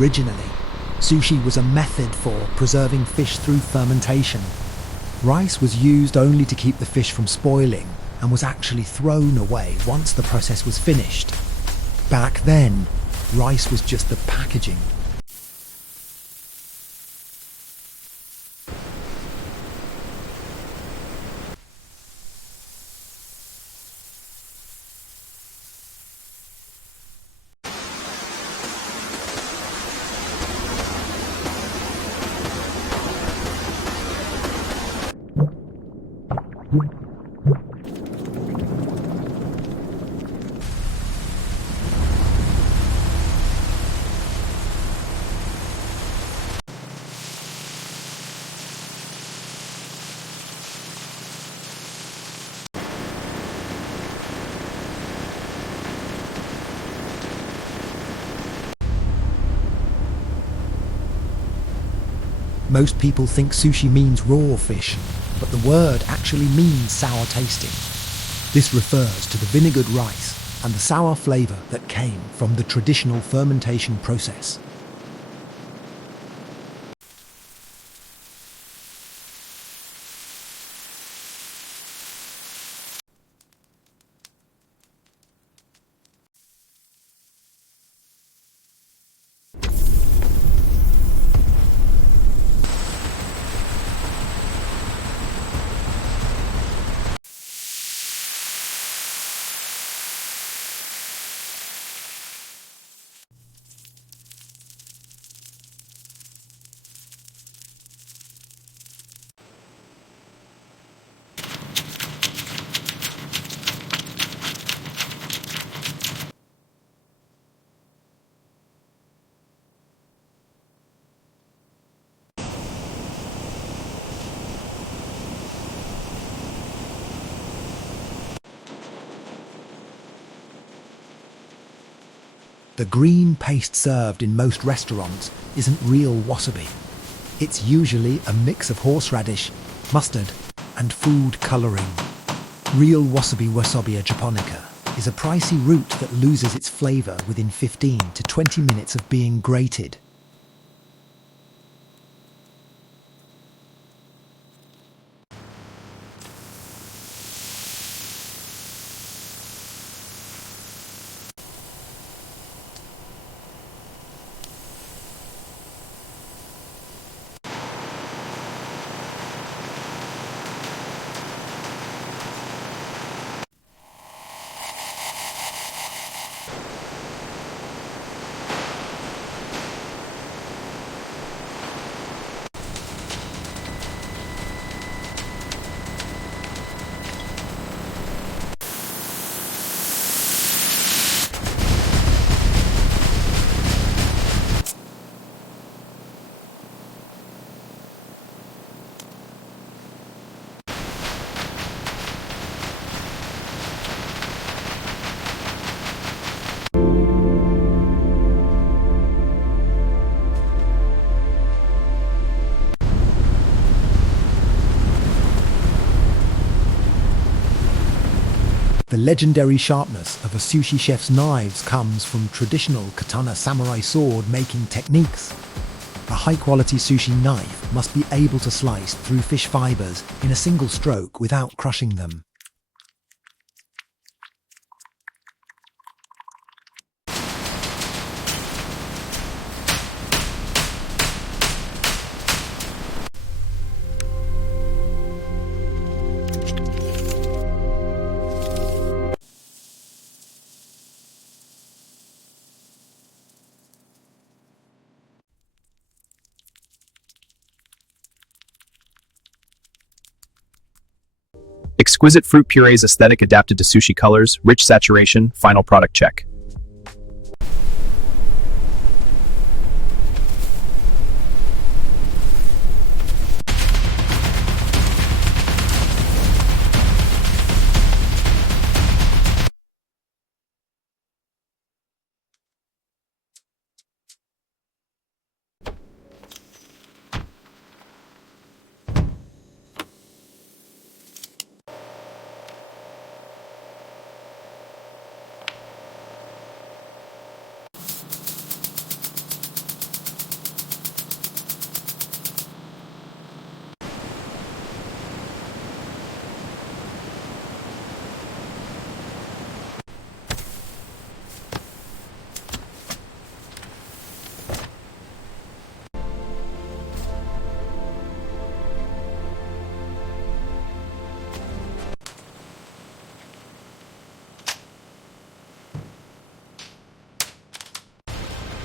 Originally, sushi was a method for preserving fish through fermentation. Rice was used only to keep the fish from spoiling and was actually thrown away once the process was finished. Back then, rice was just the packaging. Most people think sushi means raw fish, but the word actually means sour tasting. This refers to the vinegared rice and the sour flavour that came from the traditional fermentation process. The green paste served in most restaurants isn't real wasabi. It's usually a mix of horseradish, mustard, and food colouring. Real wasabi japonica is a pricey root that loses its flavour within 15 to 20 minutes of being grated. The legendary sharpness of a sushi chef's knives comes from traditional katana samurai sword making techniques. A high-quality sushi knife must be able to slice through fish fibers in a single stroke without crushing them. Exquisite fruit purees aesthetic adapted to sushi colors, rich saturation, final product check.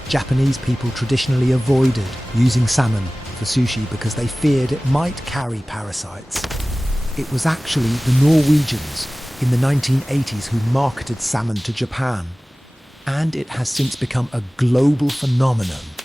Japanese people traditionally avoided using salmon for sushi because they feared it might carry parasites. It was actually the Norwegians in the 1980s who marketed salmon to Japan, and it has since become a global phenomenon.